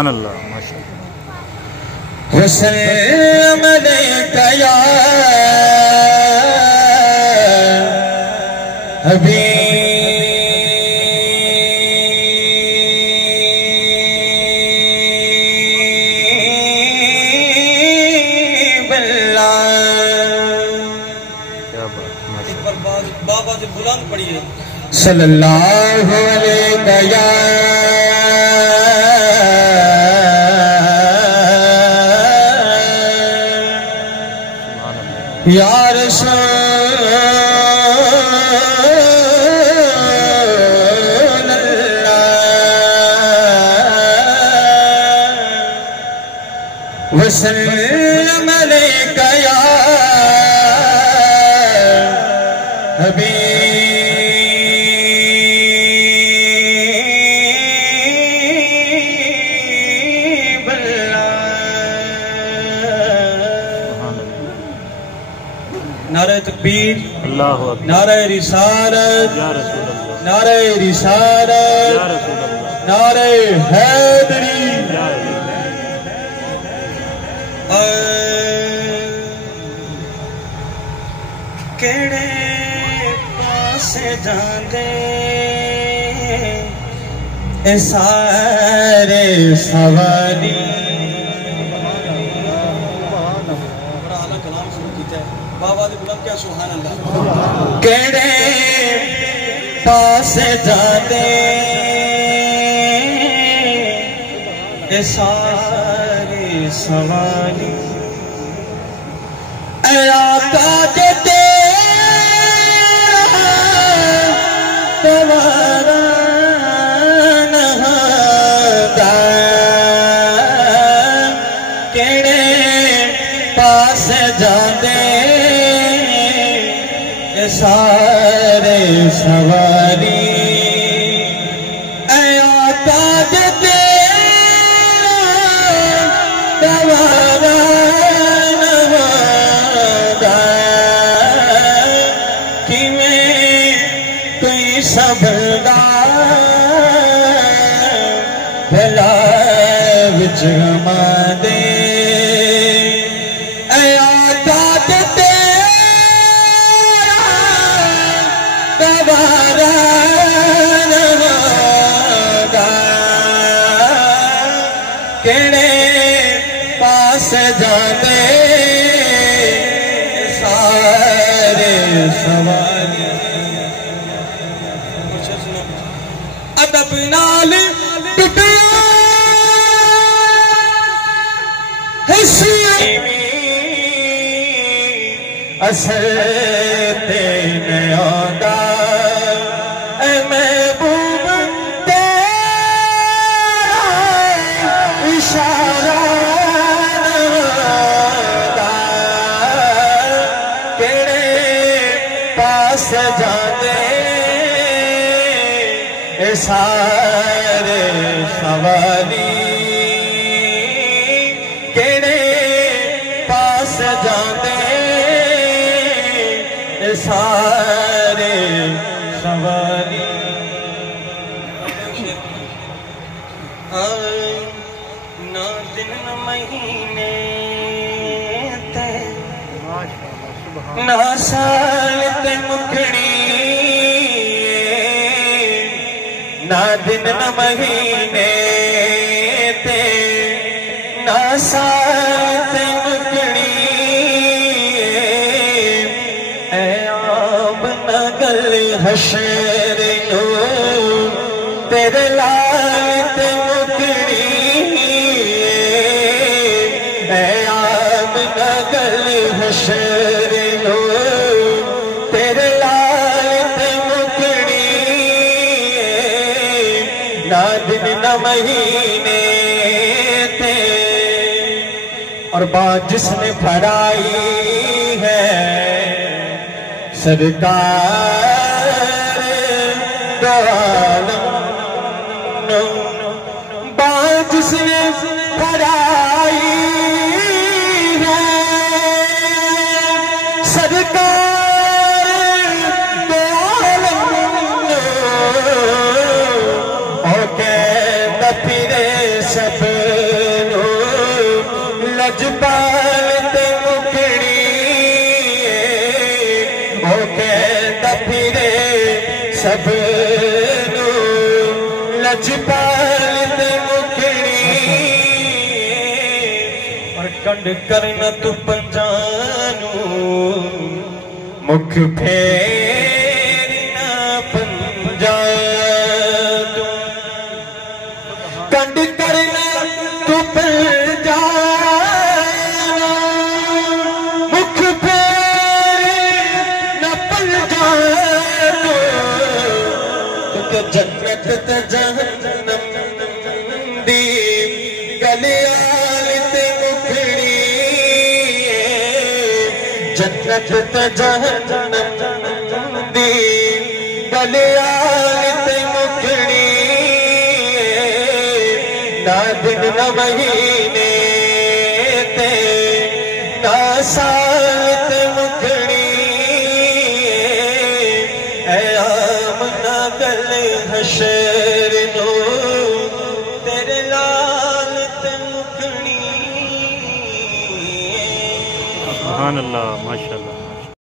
सुभान अल्लाह माशाअल्लाह। वसल्लम अलैका या हबीब अल्लाह। क्या बात एक बार बाबा से बुलंद पढ़िए। सल्लल्लाहु अलैका या रसूल अल्लाह वसल्लम अलैका या हबीब नारे तकबीर, अल्लाहु अकबर, नारे रिसालत, या रसूल अल्लाह, नारे रिसालत, या रसूल अल्लाह, नारे हैदरी। या केड़े पासे जांदे ए सारे सवारी। बाबा ने बुलंद क्या सुभान अल्लाह। केड़े पास जाते ए सारे सवारी। ए आका जे तेरा तुम्हारा नहादा। केड़े पास जाते सारे सवारी। आका जे तेरा तुम्हारा नवादा। किवें कोई सबदा भला विच गमा दे। केड़े पास जाते सारे सवारी। अदब नाल टुटिया असर ते न आंदा। महबूब तेरा इशारा नवादा। केड़े पास जाते ए सारे सवारी। केड़े पास जाते ए सारे सवारी। ना दिन न महीने ते ना साल ते मुखड़ी। ना दिन न महीने ते ना साल ते मुखड़ी। ऐ आब न गल हशर नू तेरे लाल ते मुकड़ी। ऐ आब न गल हशर नू तेरे लाल ते मुकड़ी। ना दिन न महीने थे और बात जिसने फड़ाई है सरकार दो आलम। बात जिसने फड़ाई है सरकार दो आलम। ओके फिरे सब सब लजपाल ते मुखड़ी और कंड करना तू पंजानू मुख फेरना पंजा तू कंड करना तू पंजानू मुख फेरना पंजा तू जन्नत ते जहन्नम दी गलियाल ते मुखड़ी जन्नत ते जहन्नम दी गलियाल ते मुखड़ी ना दिन न महीने ते ना साल ते मुखड़ी ऐ आमना गले हशर नो तेरे लाल ते मुखड़ी सुभान अल्लाह माशाअल्लाह।